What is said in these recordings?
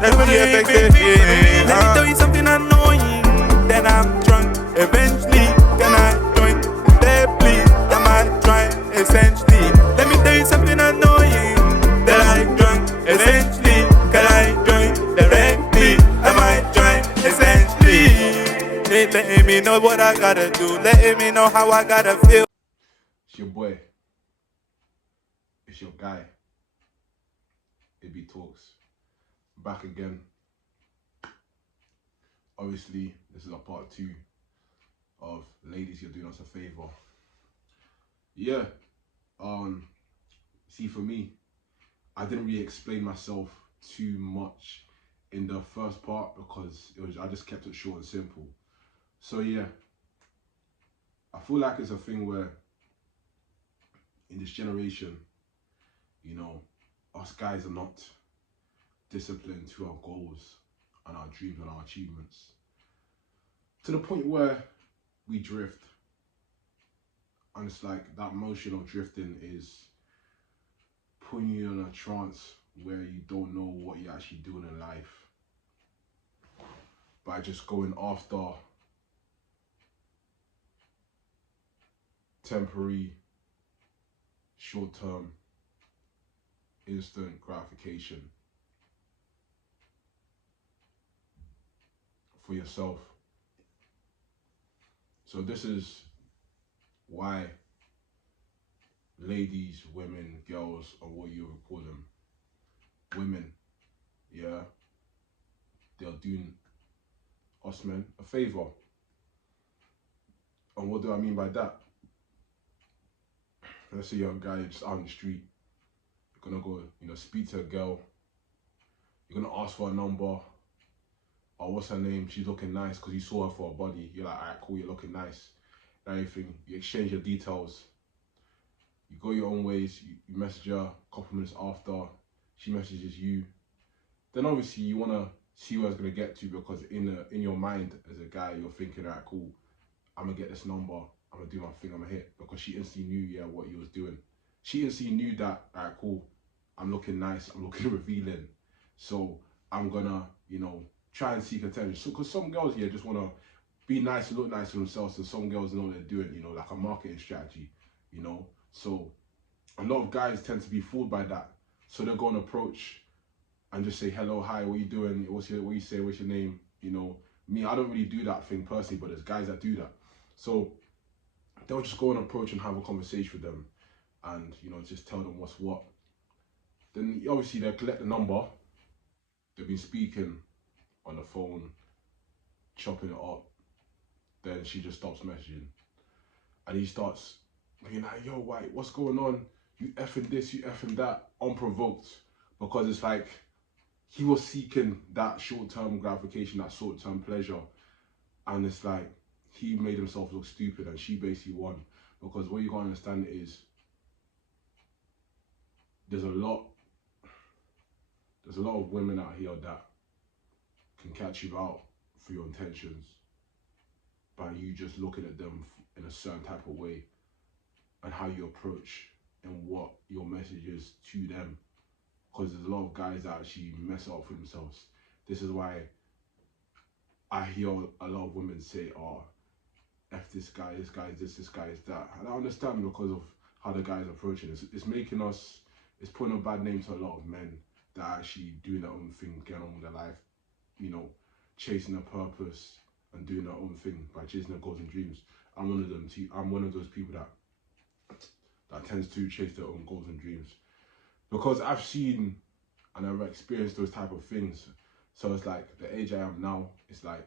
That's when you affected, yeah. Let me tell you something annoying. Then I'm drunk. Eventually, can I join? There, please. I might try. Essentially, let me tell you something annoying. Then I'm drunk. Essentially, can I join? Directly, I might try. Essentially, they letting me know what I gotta do. Letting me know how I gotta feel. It's your boy. It's your guy. It be talks. Back again. Obviously, this is a part 2 of Ladies, You're Doing Us a Favour. Yeah. See, for me, I didn't really explain myself too much in the first part because I just kept it short and simple. So yeah, I feel like it's a thing where in this generation, you know, us guys are not disciplined to our goals and our dreams and our achievements. To the point where we drift. And it's like that motion of drifting is putting you in a trance where you don't know what you're actually doing in life. By just going after temporary, short-term, instant gratification for yourself. So this is why ladies, women, girls, or what you would call them, women, yeah, they're doing us men a favour. And what do I mean by that? Let's say you're a guy just out on the street, you're gonna go, speak to a girl, you're gonna ask for a number, or what's her name, she's looking nice because you saw her for her body, you're like, alright, cool, you're looking nice, and everything, you exchange your details, you go your own ways, you message her a couple minutes after, she messages you, then obviously you wanna see where it's gonna get to because in your mind as a guy, you're thinking, alright, cool, I'm gonna get this number, I'm gonna do my thing, I'm gonna hit, because she instantly knew, yeah, what you was doing. She instantly knew that, alright, cool, I'm looking nice, I'm looking revealing, so I'm gonna, try and seek attention. So, because some girls, yeah, just wanna be nice and look nice to themselves, and some girls know what they're doing, like a marketing strategy, So a lot of guys tend to be fooled by that. So they'll go and approach and just say, hello, hi, what you doing? What you say, what's your name? Me, I don't really do that thing personally, but there's guys that do that. So they'll just go and approach and have a conversation with them and, just tell them what's what. Then obviously they'll collect the number. They've been speaking on the phone, chopping it up. Then she just stops messaging. And he starts being like, yo, white, what's going on? You effing this, you effing that, unprovoked. Because it's like, he was seeking that short-term gratification, that short-term pleasure. And it's like, he made himself look stupid and she basically won. Because what you gotta understand is, there's a lot of women out here that can catch you out for your intentions by you just looking at them in a certain type of way and how you approach and what your message is to them. Because there's a lot of guys that actually mess up for themselves. This is why I hear a lot of women say, oh, F this guy is this, this guy is that. And I understand because of how the guy is approaching it. It's putting a bad name to a lot of men that are actually doing their own thing, getting on with their life, chasing their purpose and doing their own thing by chasing their goals and dreams. I'm one of them too. I'm one of those people that tends to chase their own goals and dreams. Because I've seen and I've experienced those type of things. So it's like the age I am now, it's like,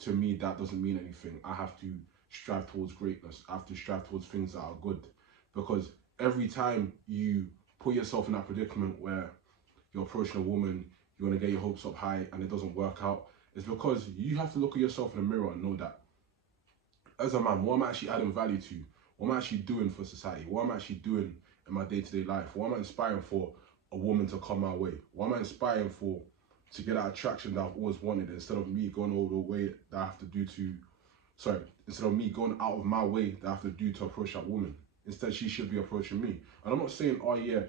to me, that doesn't mean anything. I have to strive towards greatness. I have to strive towards things that are good. Because every time you put yourself in that predicament where you're approaching a woman, you want to get your hopes up high and it doesn't work out, it's because you have to look at yourself in the mirror and know that as a man, what I'm actually adding value to, what I'm actually doing for society, what I'm actually doing in my day-to-day life, what am I inspiring for a woman to come my way, what am I inspiring for to get that attraction that I've always wanted, instead of me going all the way that I have to do to, instead of me going out of my way that I have to do to approach that woman. Instead, she should be approaching me. And I'm not saying, oh yeah,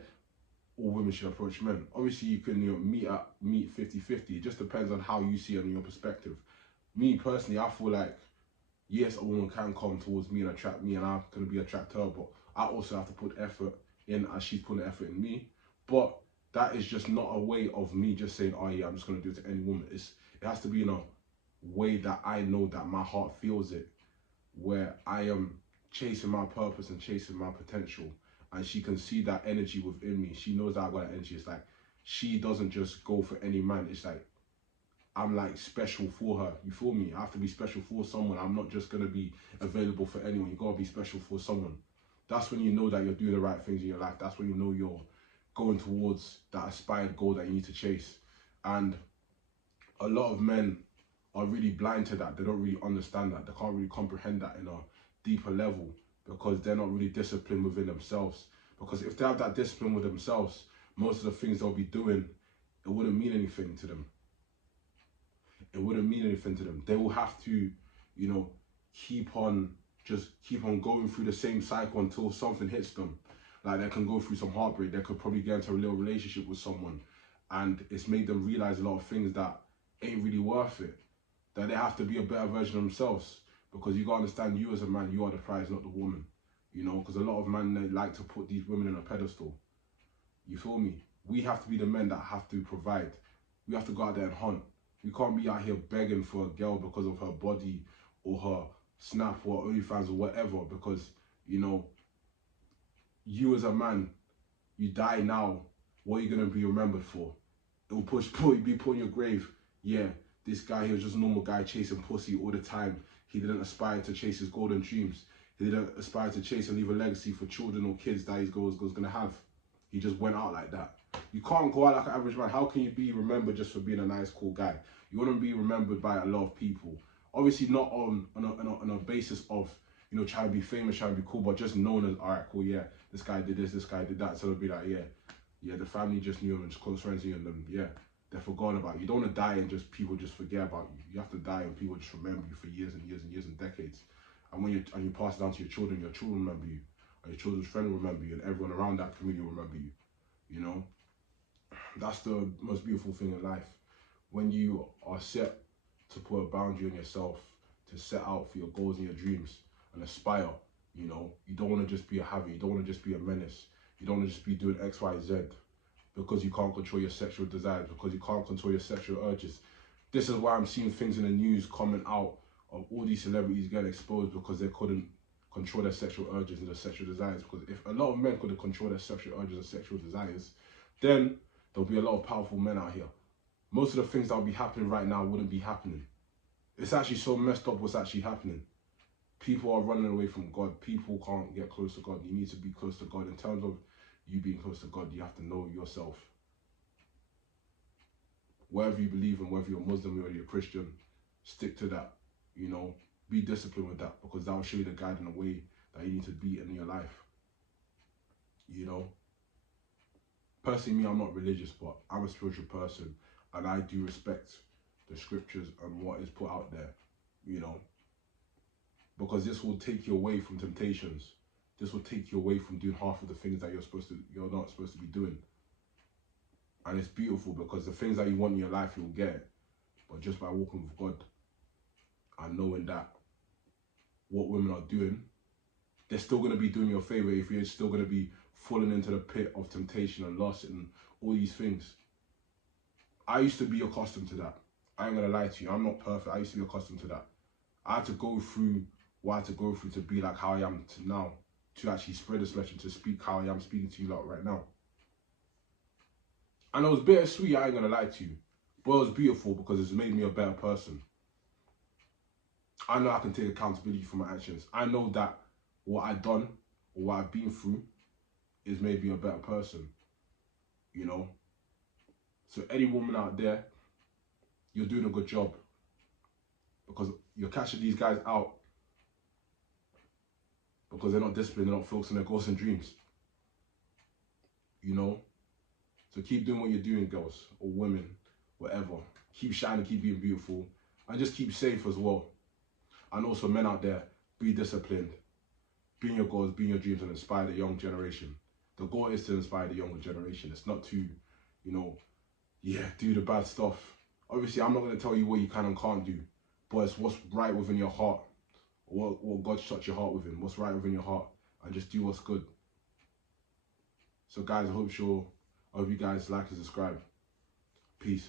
all women should approach men. Obviously, you can meet 50-50. It just depends on how you see it and your perspective. Me personally, I feel like yes, a woman can come towards me and attract me, and I'm gonna be attract her, but I also have to put effort in as she's putting effort in me. But that is just not a way of me just saying, oh yeah, I'm just gonna do it to any woman. It has to be in a way that I know that my heart feels it, where I am chasing my purpose and chasing my potential, and she can see that energy within me. She knows that I got that energy. It's like she doesn't just go for any man. It's like I'm like special for her. You feel me? I have to be special for someone. I'm not just gonna be available for anyone. You gotta be special for someone. That's when you know that you're doing the right things in your life. That's when you know you're going towards that aspired goal that you need to chase. And a lot of men are really blind to that. They don't really understand that. They can't really comprehend that in a deeper level because they're not really disciplined within themselves. Because if they have that discipline with themselves, most of the things they'll be doing, it wouldn't mean anything to them. It wouldn't mean anything to them. They will have to, you know, keep on going through the same cycle until something hits them. Like they can go through some heartbreak. They could probably get into a little relationship with someone, and it's made them realize a lot of things that ain't really worth it. That they have to be a better version of themselves, because you gotta understand, you as a man, you are the prize, not the woman. You know, because a lot of men, they like to put these women on a pedestal. You feel me? We have to be the men that have to provide. We have to go out there and hunt. We can't be out here begging for a girl because of her body or her snap or OnlyFans or whatever, because, you know, you as a man, you die now, what are you going to be remembered for? It will be put in your grave. Yeah, this guy, he was just a normal guy chasing pussy all the time. He didn't aspire to chase his golden dreams. He didn't aspire to chase and leave a legacy for children or kids that he's going to have. He just went out like that. You can't go out like an average man. How can you be remembered just for being a nice, cool guy? You want to be remembered by a lot of people. Obviously not on a basis of, you know, trying to be famous, trying to be cool, but just known as, all right, cool, yeah, this guy did this guy did that. So it'll be like, yeah, the family just knew him and just close friends knew him, yeah, they're forgotten about you. You don't want to die and just people just forget about you. You have to die and people just remember you for years and years and years and decades. And when you pass it down to your children remember you, and your children's friend will remember you, and everyone around that community will remember you. You know, that's the most beautiful thing in life. When you are set to put a boundary on yourself, to set out for your goals and your dreams and aspire, you know, you don't want to just be a habit. You don't want to just be a menace. You don't want to just be doing X, Y, Z because you can't control your sexual desires, because you can't control your sexual urges. This is why I'm seeing things in the news coming out of all these celebrities getting exposed because they couldn't control their sexual urges and their sexual desires. Because if a lot of men could control their sexual urges and sexual desires, then there'll be a lot of powerful men out here. Most of the things that will be happening right now wouldn't be happening. It's actually so messed up what's actually happening. People are running away from God. People can't get close to God. You need to be close to God. In terms of you being close to God, you have to know yourself. Whatever you believe in, whether you're Muslim or you're Christian, stick to that. You know, be disciplined with that, because that will show you the guide and the way that you need to be in your life. You know, personally, me, I'm not religious, but I'm a spiritual person, and I do respect the scriptures and what is put out there, you know, because this will take you away from temptations. This will take you away from doing half of the things that you're not supposed to be doing. And it's beautiful, because the things that you want in your life, you'll get, but just by walking with God and knowing that what women are doing, they're still going to be doing you a favor if you're still going to be falling into the pit of temptation and lust and all these things. I used to be accustomed to that. I ain't going to lie to you. I'm not perfect. I used to be accustomed to that. I had to go through what I had to go through to be like how I am to now, to actually spread this message, to speak how I am speaking to you lot right now. And it was bittersweet, I ain't going to lie to you. But it was beautiful because it's made me a better person. I know I can take accountability for my actions. I know that what I've done or what I've been through is made me a better person, you know. So any woman out there, you're doing a good job, because you're catching these guys out because they're not disciplined, they're not focused on their goals and dreams, you know. So keep doing what you're doing, girls or women, whatever. Keep shining, keep being beautiful, and just keep safe as well. And also, men out there, be disciplined, be in your goals, be in your dreams, and inspire the young generation. the goal is to inspire the younger generation. It's not to, you know, do the bad stuff. Obviously, I'm not going to tell you what you can and can't do, but it's what's right within your heart. What God's touched your heart within, what's right within your heart, and just do what's good. So guys, I hope you guys like and subscribe. Peace.